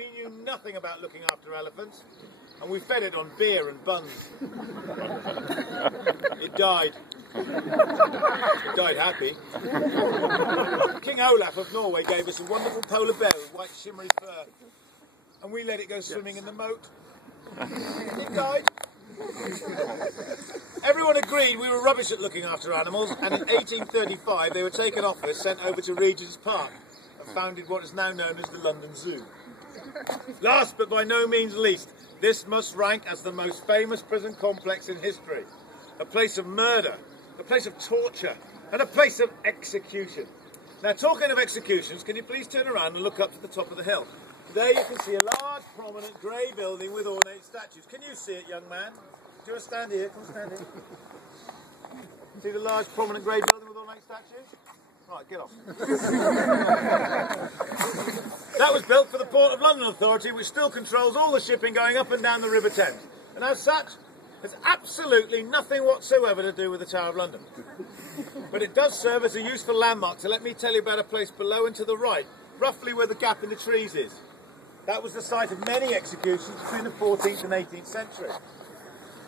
we knew nothing about looking after elephants, and we fed it on beer and buns. It died. It died happy. King Olaf of Norway gave us a wonderful polar bear with white shimmery fur, and we let it go swimming in the moat. It died. Everyone agreed we were rubbish at looking after animals, and in 1835 they were taken off us, sent over to Regent's Park, and founded what is now known as the London Zoo. Last but by no means least, this must rank as the most famous prison complex in history. A place of murder, a place of torture, and a place of execution. Now, talking of executions, can you please turn around and look up to the top of the hill? There you can see a large, prominent grey building with ornate statues. Can you see it, young man? Do you want to stand here? Come stand here. See the large, prominent grey building with ornate statues? Right, get off. That was built for the Port of London Authority, which still controls all the shipping going up and down the River Thames. And as such, there's absolutely nothing whatsoever to do with the Tower of London. But it does serve as a useful landmark, so let me tell you about a place below and to the right, roughly where the gap in the trees is. That was the site of many executions between the 14th and 18th century.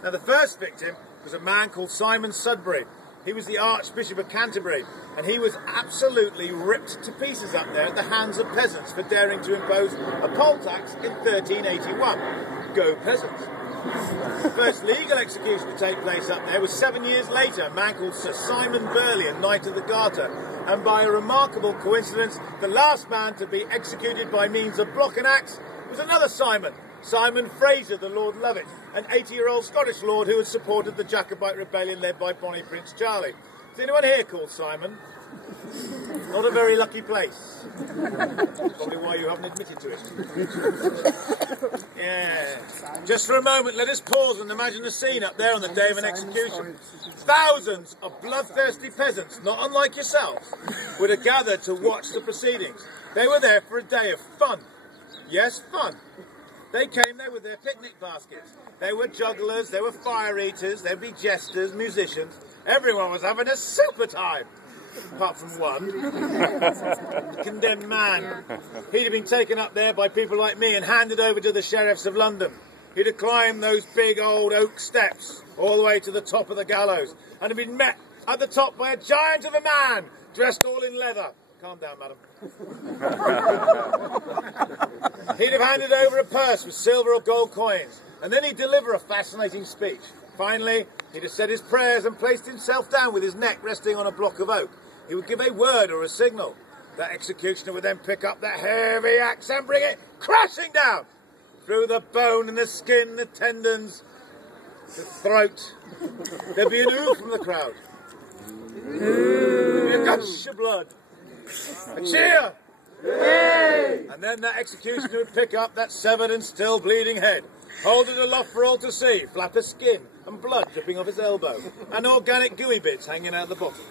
Now, the first victim was a man called Simon Sudbury. He was the Archbishop of Canterbury, and he was absolutely ripped to pieces up there at the hands of peasants for daring to impose a poll tax in 1381. Go peasants! The first legal execution to take place up there was 7 years later, a man called Sir Simon Burley, a Knight of the Garter. And by a remarkable coincidence, the last man to be executed by means of block and axe was another Simon, Simon Fraser, the Lord Lovat, an 80-year-old Scottish lord who had supported the Jacobite rebellion led by Bonnie Prince Charlie. Is anyone here called Simon? Not a very lucky place. Probably why you haven't admitted to it. Yeah. Just for a moment, let us pause and imagine the scene up there on the day of an execution. Thousands of bloodthirsty peasants, not unlike yourselves, would have gathered to watch the proceedings. They were there for a day of fun. Yes, fun. They came there with their picnic baskets. They were jugglers, they were fire eaters, there'd be jesters, musicians. Everyone was having a super time. Apart from one. The condemned man. He'd have been taken up there by people like me and handed over to the sheriffs of London. He'd have climbed those big old oak steps all the way to the top of the gallows and have been met at the top by a giant of a man dressed all in leather. Calm down, madam. He'd have handed over a purse with silver or gold coins, and then he'd deliver a fascinating speech. Finally, he'd have said his prayers and placed himself down with his neck resting on a block of oak. He would give a word or a signal. That executioner would then pick up that heavy axe and bring it crashing down through the bone and the skin, the tendons, the throat. There'd be an ooh from the crowd. There'd be a gush of blood. A cheer! Yay! And then that executioner would pick up that severed and still bleeding head, hold it aloft for all to see, flap of skin and blood dripping off his elbow, and organic gooey bits hanging out the bottom.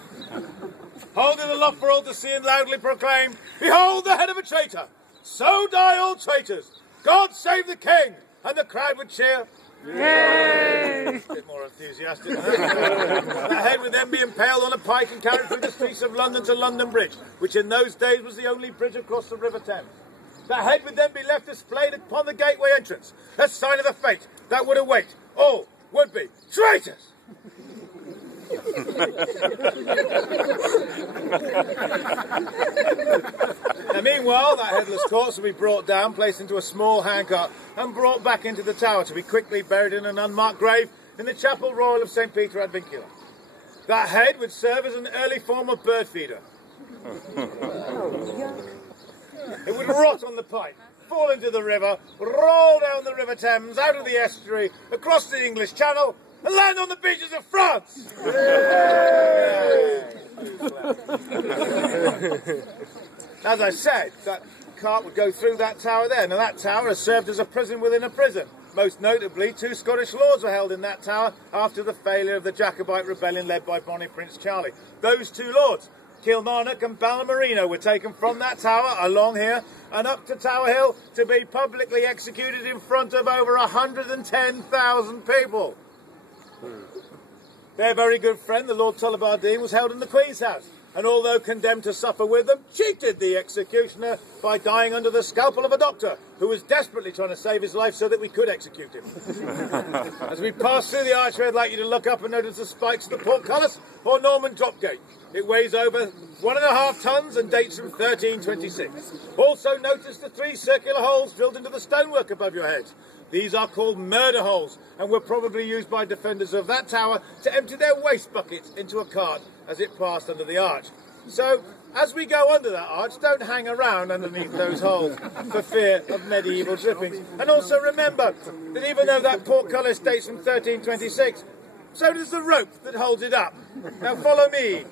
Hold it aloft for all to see and loudly proclaim, "Behold the head of a traitor! So die all traitors! God save the king!" And the crowd would cheer. Yay! A bit more enthusiastic. The head would then be impaled on a pike and carried through the streets of London to London Bridge, which in those days was the only bridge across the River Thames. The head would then be left displayed upon the gateway entrance, a sign of the fate that would await all would-be traitors. Now, meanwhile, that headless corpse would be brought down, placed into a small handcart, and brought back into the tower to be quickly buried in an unmarked grave in the Chapel Royal of St. Peter ad Vincula. That head would serve as an early form of bird feeder. It would rot on the pike, fall into the river, roll down the River Thames, out of the estuary, across the English Channel, and land on the beaches of France! As I said, that cart would go through that tower there. Now that tower has served as a prison within a prison. Most notably, 2 Scottish lords were held in that tower after the failure of the Jacobite rebellion led by Bonnie Prince Charlie. Those 2 lords, Kilmarnock and Balmerino, were taken from that tower along here and up to Tower Hill to be publicly executed in front of over 110,000 people. Their very good friend, the Lord Tullibardine, was held in the Queen's house, and although condemned to suffer with them, cheated the executioner by dying under the scalpel of a doctor who was desperately trying to save his life so that we could execute him. As we pass through the archway, I'd like you to look up and notice the spikes of the portcullis or Norman dropgate. It weighs over 1.5 tons and dates from 1326. Also notice the 3 circular holes drilled into the stonework above your head. These are called murder holes and were probably used by defenders of that tower to empty their waste buckets into a cart as it passed under the arch. So, as we go under that arch, don't hang around underneath those holes for fear of medieval drippings. And also remember that even though that portcullis dates from 1326, so does the rope that holds it up. Now follow me.